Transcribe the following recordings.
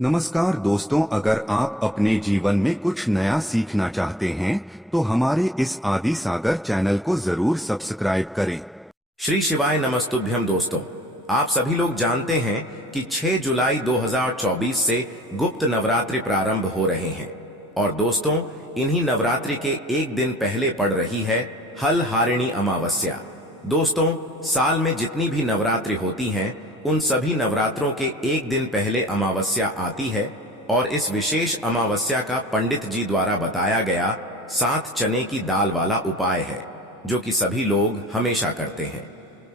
नमस्कार दोस्तों, अगर आप अपने जीवन में कुछ नया सीखना चाहते हैं तो हमारे इस आदि सागर चैनल को जरूर सब्सक्राइब करें। श्री शिवाय नमस्तुभ्यम दोस्तों, आप सभी लोग जानते हैं कि 6 जुलाई 2024 से गुप्त नवरात्रि प्रारंभ हो रहे हैं और दोस्तों इन्हीं नवरात्रि के एक दिन पहले पड़ रही है हलहारिणी अमावस्या। दोस्तों साल में जितनी भी नवरात्रि होती हैं उन सभी नवरात्रों के एक दिन पहले अमावस्या आती है और इस विशेष अमावस्या का पंडित जी द्वारा बताया गया 7 चने की दाल वाला उपाय है जो कि सभी लोग हमेशा करते हैं।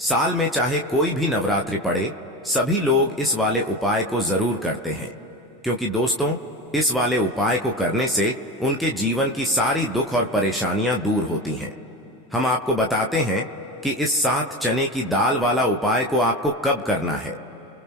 साल में चाहे कोई भी नवरात्रि पड़े सभी लोग इस वाले उपाय को जरूर करते हैं, क्योंकि दोस्तों इस वाले उपाय को करने से उनके जीवन की सारी दुख और परेशानियां दूर होती हैं। हम आपको बताते हैं कि इस 7 चने की दाल वाला उपाय को आपको कब करना है।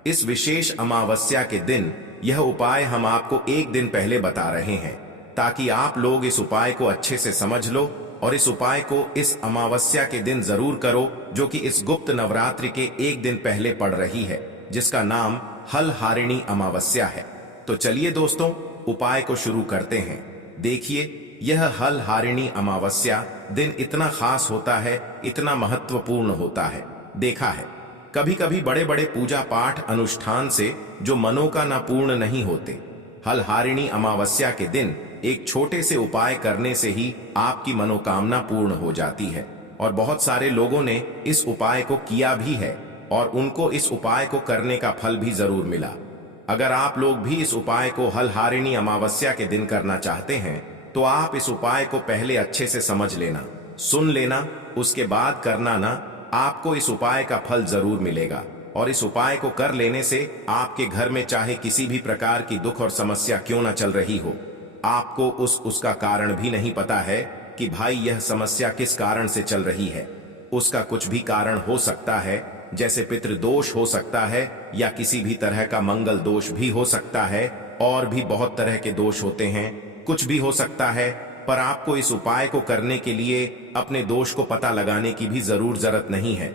इस विशेष अमावस्या के दिन यह उपाय हम आपको एक दिन पहले बता रहे हैं ताकि आप लोग इस उपाय को अच्छे से समझ लो और इस उपाय को इस अमावस्या के दिन जरूर करो जो कि इस गुप्त नवरात्रि के एक दिन पहले पड़ रही है, जिसका नाम हलहारिणी अमावस्या है। तो चलिए दोस्तों उपाय को शुरू करते हैं। देखिए यह हलहारिणी अमावस्या दिन इतना खास होता है, इतना महत्वपूर्ण होता है। देखा है कभी कभी बड़े बड़े पूजा पाठ अनुष्ठान से जो मनोकामना पूर्ण नहीं होते, हलहारिणी अमावस्या के दिन एक छोटे से उपाय करने से ही आपकी मनोकामना पूर्ण हो जाती है। और बहुत सारे लोगों ने इस उपाय को किया भी है और उनको इस उपाय को करने का फल भी जरूर मिला। अगर आप लोग भी इस उपाय को हलहारिणी अमावस्या के दिन करना चाहते हैं तो आप इस उपाय को पहले अच्छे से समझ लेना, सुन लेना, उसके बाद करना ना। आपको इस उपाय का फल जरूर मिलेगा और इस उपाय को कर लेने से आपके घर में चाहे किसी भी प्रकार की दुख और समस्या क्यों ना चल रही हो, आपको उसका कारण भी नहीं पता है कि भाई यह समस्या किस कारण से चल रही है। उसका कुछ भी कारण हो सकता है, जैसे पितृदोष हो सकता है या किसी भी तरह का मंगल दोष भी हो सकता है, और भी बहुत तरह के दोष होते हैं, कुछ भी हो सकता है। पर आपको इस उपाय को करने के लिए अपने दोष को पता लगाने की भी जरूरत नहीं है।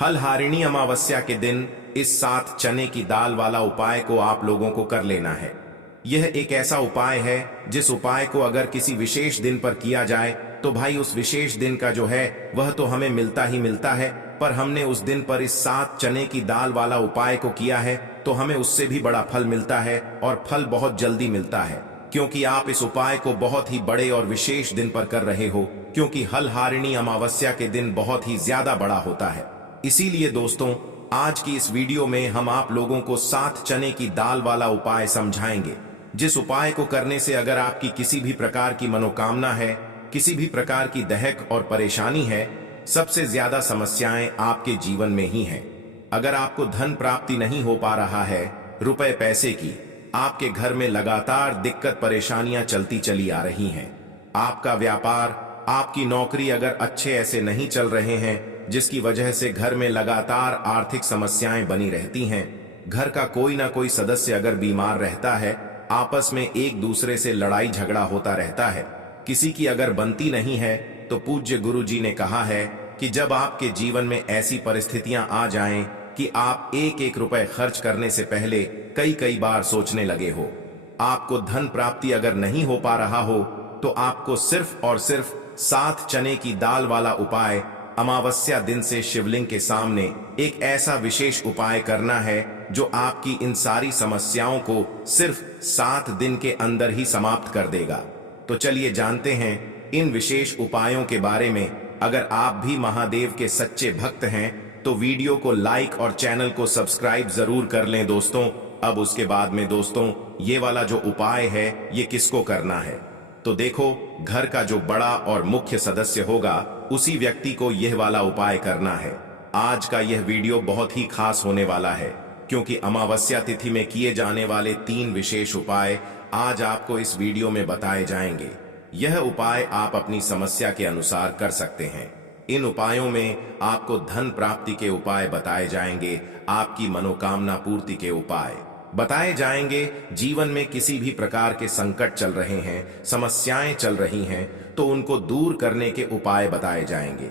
हलहारिणी अमावस्या के दिन इस 7 चने की दाल वाला उपाय को आप लोगों को कर लेना है। यह एक ऐसा उपाय है जिस उपाय को अगर किसी विशेष दिन पर किया जाए तो भाई उस विशेष दिन का जो है वह तो हमें मिलता ही मिलता है, पर हमने उस दिन पर इस 7 चने की दाल वाला उपाय को किया है तो हमें उससे भी बड़ा फल मिलता है और फल बहुत जल्दी मिलता है, क्योंकि आप इस उपाय को बहुत ही बड़े और विशेष दिन पर कर रहे हो, क्योंकि हलहारिणी अमावस्या के दिन बहुत ही ज्यादा बड़ा होता है। इसीलिए दोस्तों आज की इस वीडियो में हम आप लोगों को 7 चने की दाल वाला उपाय समझाएंगे, जिस उपाय को करने से अगर आपकी किसी भी प्रकार की मनोकामना है, किसी भी प्रकार की दहक और परेशानी है, सबसे ज्यादा समस्याएं आपके जीवन में ही हैं। अगर आपको धन प्राप्ति नहीं हो पा रहा है, रुपए पैसे की, आपके घर में लगातार दिक्कत परेशानियां चलती चली आ रही हैं, आपका व्यापार, आपकी नौकरी अगर अच्छे ऐसे नहीं चल रहे हैं जिसकी वजह से घर में लगातार आर्थिक समस्याएं बनी रहती हैं, घर का कोई ना कोई सदस्य अगर बीमार रहता है, आपस में एक दूसरे से लड़ाई झगड़ा होता रहता है, किसी की अगर बनती नहीं है, तो पूज्य गुरु जी ने कहा है कि जब आपके जीवन में ऐसी परिस्थितियां आ जाएं कि आप एक एक रुपए खर्च करने से पहले कई बार सोचने लगे हो, आपको धन प्राप्ति अगर नहीं हो पा रहा हो, तो आपको सिर्फ और सिर्फ 7 चने की दाल वाला उपाय अमावस्या दिन से शिवलिंग के सामने एक ऐसा विशेष उपाय करना है जो आपकी इन सारी समस्याओं को सिर्फ 7 दिन के अंदर ही समाप्त कर देगा। तो चलिए जानते हैं इन विशेष उपायों के बारे में। अगर आप भी महादेव के सच्चे भक्त हैं तो वीडियो को लाइक और चैनल को सब्सक्राइब जरूर कर लें दोस्तों। अब उसके बाद में दोस्तों ये वाला जो उपाय है ये किसको करना है, तो देखो घर का जो बड़ा और मुख्य सदस्य होगा उसी व्यक्ति को यह वाला उपाय करना है। आज का यह वीडियो बहुत ही खास होने वाला है, क्योंकि अमावस्या तिथि में किए जाने वाले 3 विशेष उपाय आज आपको इस वीडियो में बताए जाएंगे। यह उपाय आप अपनी समस्या के अनुसार कर सकते हैं। इन उपायों में आपको धन प्राप्ति के उपाय बताए जाएंगे, आपकी मनोकामना पूर्ति के उपाय बताए जाएंगे। जीवन में किसी भी प्रकार के संकट चल रहे हैं, समस्याएं चल रही हैं, तो उनको दूर करने के उपाय बताए जाएंगे।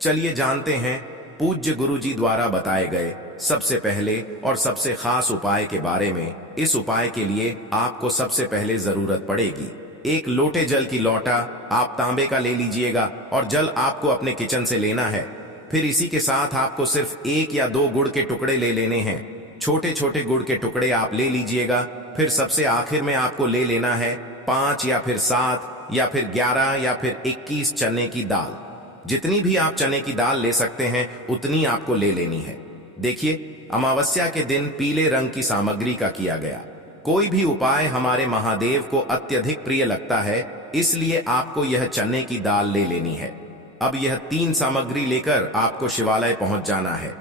चलिए जानते हैं पूज्य गुरु जी द्वारा बताए गए सबसे पहले और सबसे खास उपाय के बारे में। इस उपाय के लिए आपको सबसे पहले जरूरत पड़ेगी एक लोटे जल की। लोटा आप तांबे का ले लीजिएगा और जल आपको अपने किचन से लेना है। फिर इसी के साथ आपको सिर्फ 1 या 2 गुड़ के टुकड़े ले लेने हैं। छोटे छोटे गुड़ के टुकड़े आप ले लीजिएगा। फिर सबसे आखिर में आपको ले लेना है 5 या फिर 7 या फिर 11 या फिर 21 चने की दाल। जितनी भी आप चने की दाल ले सकते हैं उतनी आपको ले लेनी है। देखिए, अमावस्या के दिन पीले रंग की सामग्री का किया गया कोई भी उपाय हमारे महादेव को अत्यधिक प्रिय लगता है, इसलिए आपको यह चने की दाल ले लेनी है। अब यह 3 सामग्री लेकर आपको शिवालय पहुंच जाना है।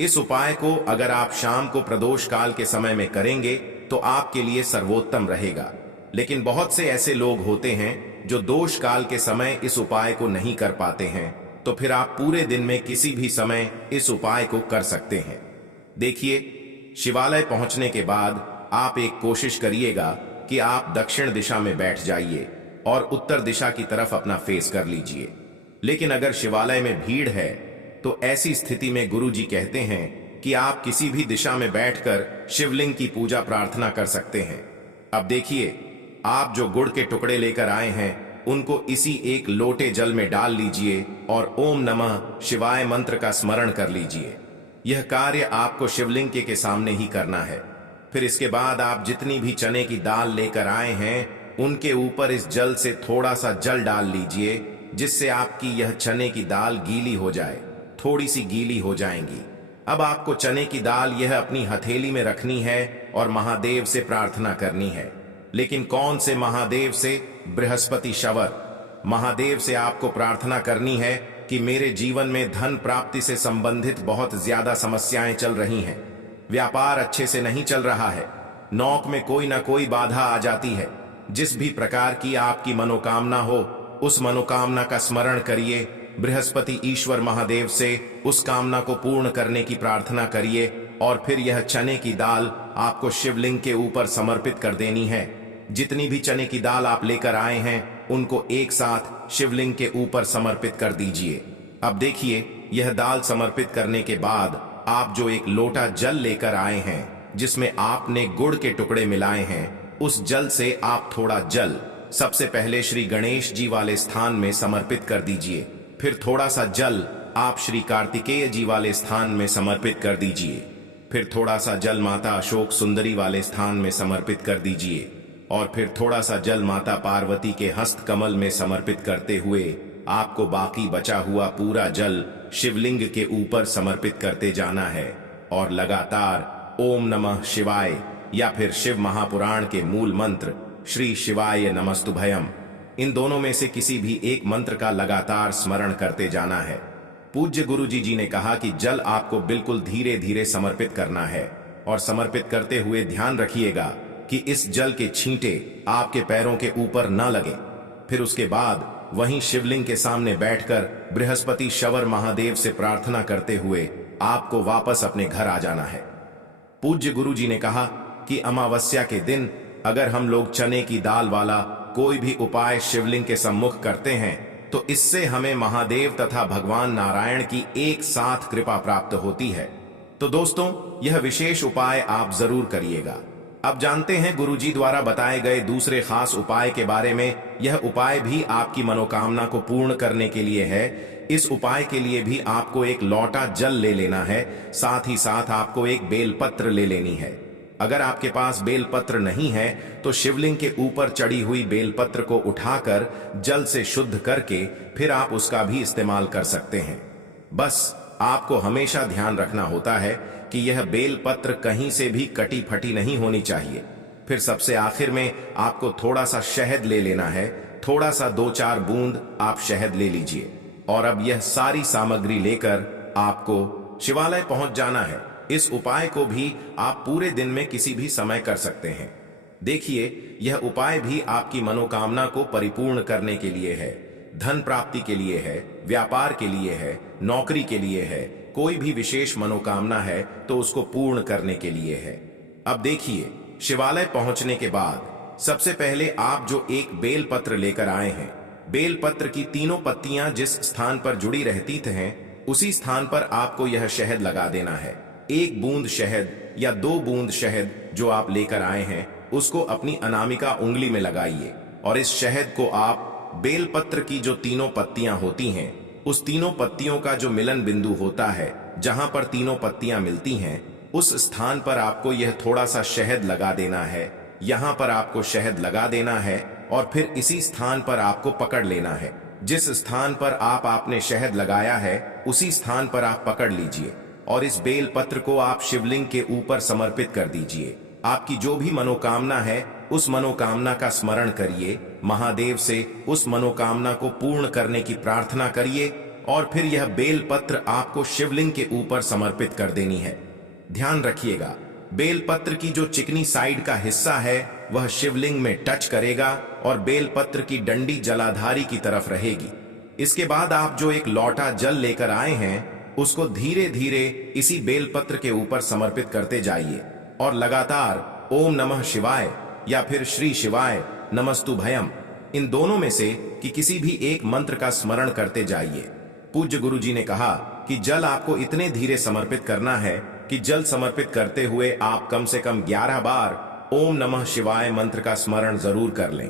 इस उपाय को अगर आप शाम को प्रदोष काल के समय में करेंगे तो आपके लिए सर्वोत्तम रहेगा। लेकिन बहुत से ऐसे लोग होते हैं जो दोष काल के समय इस उपाय को नहीं कर पाते हैं, तो फिर आप पूरे दिन में किसी भी समय इस उपाय को कर सकते हैं। देखिए, शिवालय पहुंचने के बाद आप एक कोशिश करिएगा कि आप दक्षिण दिशा में बैठ जाइए और उत्तर दिशा की तरफ अपना फेस कर लीजिए। लेकिन अगर शिवालय में भीड़ है तो ऐसी स्थिति में गुरुजी कहते हैं कि आप किसी भी दिशा में बैठकर शिवलिंग की पूजा प्रार्थना कर सकते हैं। अब देखिए, आप जो गुड़ के टुकड़े लेकर आए हैं उनको इसी एक लोटे जल में डाल लीजिए और ओम नमः शिवाय मंत्र का स्मरण कर लीजिए। यह कार्य आपको शिवलिंग के सामने ही करना है। फिर इसके बाद आप जितनी भी चने की दाल लेकर आए हैं उनके ऊपर इस जल से थोड़ा सा जल डाल लीजिए, जिससे आपकी यह चने की दाल गीली हो जाए, थोड़ी सी गीली हो जाएंगी। अब आपको चने की दाल यह अपनी हथेली में रखनी है और महादेव से प्रार्थना करनी है। लेकिन कौन से महादेव से? बृहस्पति शवर महादेव से आपको प्रार्थना करनी है कि मेरे जीवन में धन प्राप्ति से संबंधित बहुत ज्यादा समस्याएं चल रही हैं। व्यापार अच्छे से नहीं चल रहा है, नौक में कोई ना कोई बाधा आ जाती है। जिस भी प्रकार की आपकी मनोकामना हो उस मनोकामना का स्मरण करिए। बृहस्पति ईश्वर महादेव से उस कामना को पूर्ण करने की प्रार्थना करिए और फिर यह चने की दाल आपको शिवलिंग के ऊपर समर्पित कर देनी है। जितनी भी चने की दाल आप लेकर आए हैं उनको एक साथ शिवलिंग के ऊपर समर्पित कर दीजिए। अब देखिए, यह दाल समर्पित करने के बाद आप जो एक लोटा जल लेकर आए हैं जिसमें आपने गुड़ के टुकड़े मिलाए हैं, उस जल से आप थोड़ा जल सबसे पहले श्री गणेश जी वाले स्थान में समर्पित कर दीजिए। फिर थोड़ा सा जल आप श्री कार्तिकेय जी वाले स्थान में समर्पित कर दीजिए। फिर थोड़ा सा जल माता अशोक सुंदरी वाले स्थान में समर्पित कर दीजिए और फिर थोड़ा सा जल माता पार्वती के हस्त कमल में समर्पित करते हुए आपको बाकी बचा हुआ पूरा जल शिवलिंग के ऊपर समर्पित करते जाना है और लगातार ओम नमः शिवाय या फिर शिव महापुराण के मूल मंत्र श्री शिवाय नमस्तुभयम, इन दोनों में से किसी भी एक मंत्र का लगातार स्मरण करते जाना है। पूज्य गुरुजी जी ने कहा कि जल आपको बिल्कुल धीरे धीरे समर्पित करना है और समर्पित करते हुए ध्यान रखिएगा कि इस जल के छींटे आपके पैरों के ऊपर न लगे। फिर उसके बाद वहीं शिवलिंग के सामने बैठकर बृहस्पति शवर महादेव से प्रार्थना करते हुए आपको वापस अपने घर आ जाना है। पूज्य गुरुजी ने कहा कि अमावस्या के दिन अगर हम लोग चने की दाल वाला कोई भी उपाय शिवलिंग के सम्मुख करते हैं तो इससे हमें महादेव तथा भगवान नारायण की एक साथ कृपा प्राप्त होती है। तो दोस्तों, यह विशेष उपाय आप जरूर करिएगा। अब जानते हैं गुरुजी द्वारा बताए गए दूसरे खास उपाय के बारे में। यह उपाय भी आपकी मनोकामना को पूर्ण करने के लिए है। इस उपाय के लिए भी आपको एक लोटा जल ले लेना है, साथ ही साथ आपको एक बेलपत्र ले लेनी है। अगर आपके पास बेलपत्र नहीं है तो शिवलिंग के ऊपर चढ़ी हुई बेलपत्र को उठाकर जल से शुद्ध करके फिर आप उसका भी इस्तेमाल कर सकते हैं। बस आपको हमेशा ध्यान रखना होता है कि यह बेलपत्र कहीं से भी कटी फटी नहीं होनी चाहिए। फिर सबसे आखिर में आपको थोड़ा सा शहद ले लेना है, थोड़ा सा 2-4 बूंद आप शहद ले लीजिए और अब यह सारी सामग्री लेकर आपको शिवालय पहुंच जाना है। इस उपाय को भी आप पूरे दिन में किसी भी समय कर सकते हैं। देखिए, यह उपाय भी आपकी मनोकामना को परिपूर्ण करने के लिए है, धन प्राप्ति के लिए है, व्यापार के लिए है, नौकरी के लिए है, कोई भी विशेष मनोकामना है तो उसको पूर्ण करने के लिए है। अब देखिए, शिवालय पहुंचने के बाद सबसे पहले आप जो एक बेलपत्र लेकर आए हैं, बेलपत्र की तीनों पत्तियां जिस स्थान पर जुड़ी रहती हैं उसी स्थान पर आपको यह शहद लगा देना है। 1 बूंद शहद या 2 बूंद शहद जो आप लेकर आए हैं उसको अपनी अनामिका उंगली में लगाइए और इस शहद को आप बेलपत्र की जो तीनों पत्तियां होती हैं उस तीनों पत्तियों का जो मिलन बिंदु होता है, जहां पर तीनों पत्तियां मिलती हैं, उस स्थान पर आपको यह थोड़ा सा शहद लगा देना है। यहां पर आपको शहद लगा देना है और फिर इसी स्थान पर आपको पकड़ लेना है। जिस स्थान पर आपने शहद लगाया है उसी स्थान पर आप पकड़ लीजिए और इस बेल पत्र को आप शिवलिंग के ऊपर समर्पित कर दीजिए। आपकी जो भी मनोकामना है उस मनोकामना का स्मरण करिए, महादेव से उस मनोकामना को पूर्ण करने की प्रार्थना करिए और फिर यह बेल पत्र आपको शिवलिंग के ऊपर समर्पित कर देनी है। ध्यान रखिएगा, बेल पत्र की जो चिकनी साइड का हिस्सा है वह शिवलिंग में टच करेगा और बेल पत्र की डंडी जलाधारी की तरफ रहेगी। इसके बाद आप जो एक लौटा जल लेकर आए हैं उसको धीरे धीरे इसी बेल पत्र के ऊपर समर्पित करते जाइए और लगातार ओम नमः शिवाय या फिर श्री शिवाय नमस्तुभयम, इन दोनों में से किसी भी एक मंत्र का स्मरण करते जाइए। पूज्य गुरु जी ने कहा कि जल आपको इतने धीरे समर्पित करना है कि जल समर्पित करते हुए आप कम से कम 11 बार ओम नमः शिवाय मंत्र का स्मरण जरूर कर लें।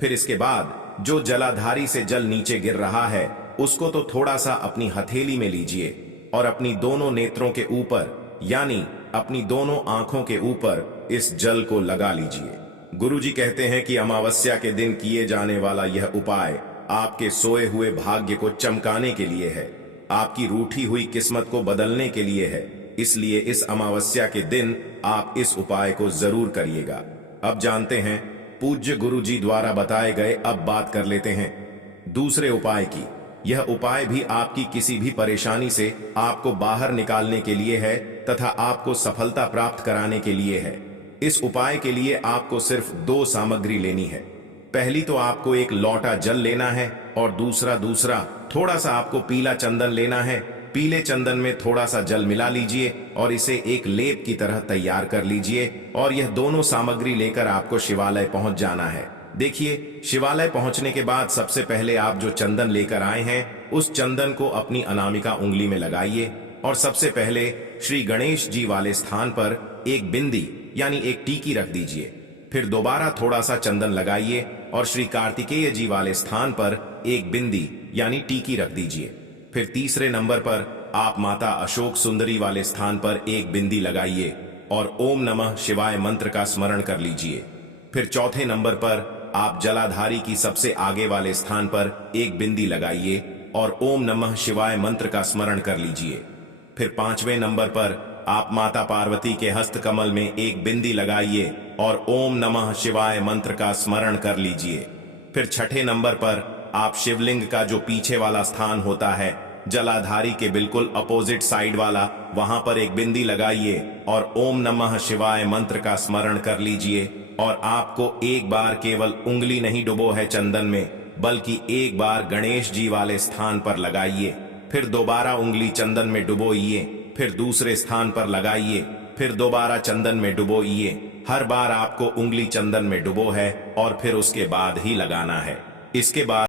फिर इसके बाद जो जलाधारी से जल नीचे गिर रहा है उसको तो थोड़ा सा अपनी हथेली में लीजिए और अपनी दोनों नेत्रों के ऊपर यानी अपनी दोनों आंखों के ऊपर इस जल को लगा लीजिए। गुरुजी कहते हैं कि अमावस्या के दिन किए जाने वाला यह उपाय आपके सोए हुए भाग्य को चमकाने के लिए है, आपकी रूठी हुई किस्मत को बदलने के लिए है। इसलिए इस अमावस्या के दिन आप इस उपाय को जरूर करिएगा। अब जानते हैं पूज्य गुरुजी द्वारा बताए गए, अब बात कर लेते हैं दूसरे उपाय की। यह उपाय भी आपकी किसी भी परेशानी से आपको बाहर निकालने के लिए है तथा आपको सफलता प्राप्त कराने के लिए है। इस उपाय के लिए आपको सिर्फ 2 सामग्री लेनी है। पहली तो आपको एक लौटा जल लेना है और दूसरा थोड़ा सा आपको पीला चंदन लेना है। पीले चंदन में थोड़ा सा जल मिला लीजिए और इसे एक लेप की तरह तैयार कर लीजिए और यह दोनों सामग्री लेकर आपको शिवालय पहुंच जाना है। देखिए, शिवालय पहुंचने के बाद सबसे पहले आप जो चंदन लेकर आए हैं उस चंदन को अपनी अनामिका उंगली में लगाइए और सबसे पहले श्री गणेश जी वाले स्थान पर एक बिंदी यानी एक टीकी रख दीजिए। फिर दोबारा थोड़ा सा चंदन लगाइए और श्री कार्तिकेय जी वाले स्थान पर एक बिंदी यानी टीकी रख दीजिए। फिर तीसरे नंबर पर आप माता अशोक सुंदरी वाले स्थान पर एक बिंदी लगाइए और ओम नमः शिवाय मंत्र का स्मरण कर लीजिए। फिर चौथे नंबर पर आप जलाधारी की सबसे आगे वाले स्थान पर एक बिंदी लगाइए और ओम नमः शिवाय मंत्र का स्मरण कर लीजिए। फिर 5वें नंबर पर आप माता पार्वती के हस्त कमल में एक बिंदी लगाइए और ओम नमः शिवाय मंत्र का स्मरण कर लीजिए। फिर 6ठे नंबर पर आप शिवलिंग का जो पीछे वाला स्थान होता है, जलाधारी के बिल्कुल अपोजिट साइड वाला, वहां पर एक बिंदी लगाइए और ओम नमः शिवाय मंत्र का स्मरण कर लीजिए। और आपको एक बार केवल उंगली नहीं डुबो है चंदन में, बल्कि एक बार गणेश जी वाले स्थान पर लगाइए। फिर दोबारा उंगली चंदन में डुबोइए, फिर दूसरे स्थान पर लगाइए, फिर दोबारा चंदन में डुबोइए। हर बार आपको उंगली चंदन में डुबो है और फिर उसके बाद ही लगाना है। इसके बाद